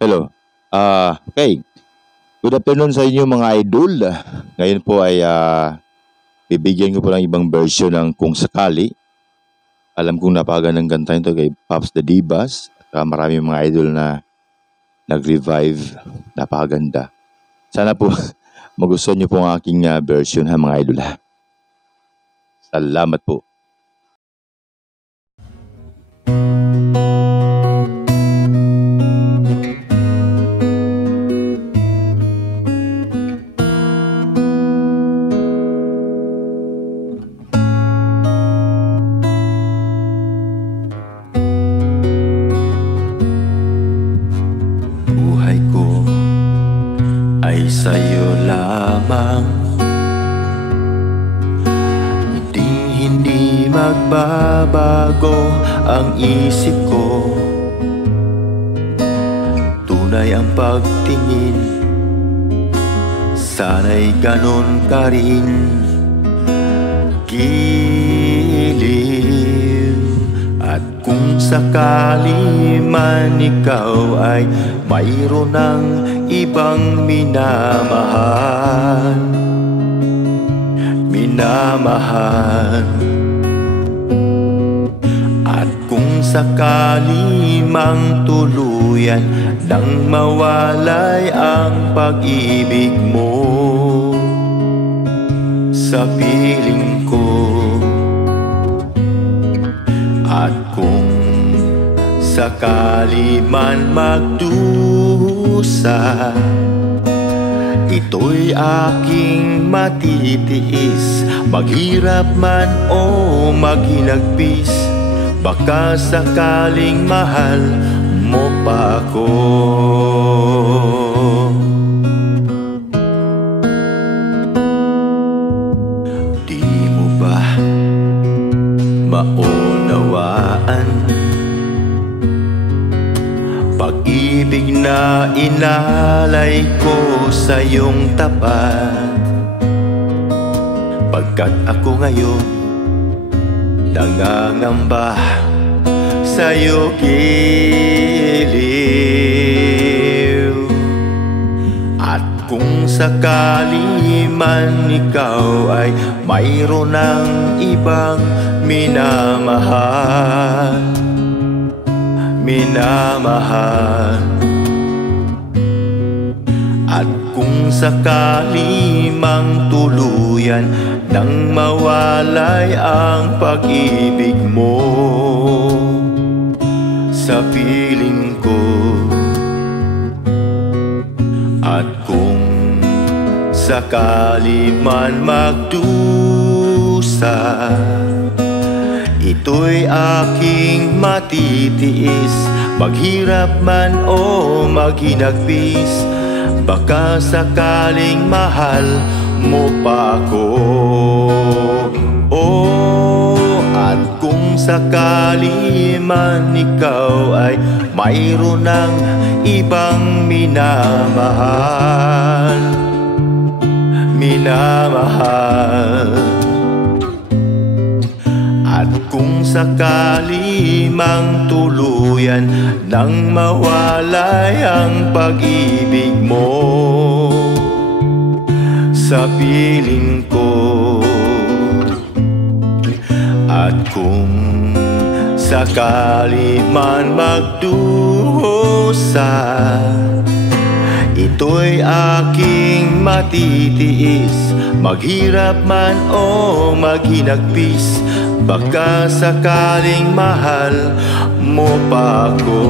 Hello. Okay. Good afternoon sa inyo mga idol. Ngayon po ay bibigyan ko po ng ibang version ng Kung Sakali. Alam kong napakagandang kanta nito kay Pops the Divas. At marami mga idol na nag-revive. Napakaganda. Sana po magustuhan niyo po ang aking version ha mga idol ha. Salamat po. Buhay ko ay sa'yo lamang, hindi magbabago ang isip ko. Tunay ang pagtingin, sana'y ganon ka rin. Giliw, at kung sakali man ikaw ay mayroon ng ibang minamahal, at kung sakali mang tuluyan nang mawalay ang pag-ibig mo sa piling ko, at kung sakali man magdusa, ito'y aking matitiis. Maghirap man o maghinagpis, baka sakaling mahal mo pa ako. Di mo ba maunawaan pag-ibig na inalay ko sa iyong tapat? Pagkat ako ngayon nangangamba sa'yo giliw, at kung sakali man ikaw ay mayroon ng ibang minamahal, at kung sakali mang tuluyan nang mawalay ang pag-ibig mo sa piling ko, at kung sakali man magdusa, ito'y aking matitiis. Maghirap man o maghinagpis, baka sakaling mahal mo pa ako. At kung sakali man ikaw ay mayroon ng ibang minamahal, at kung sakali mang tuluyan nang mawalay ang pag-ibig mo sa piling ko, at kung sakali man magdusa, ito'y aking matitiis. Maghirap man o maghinagpis, baka sakaling mahal mo pa ako.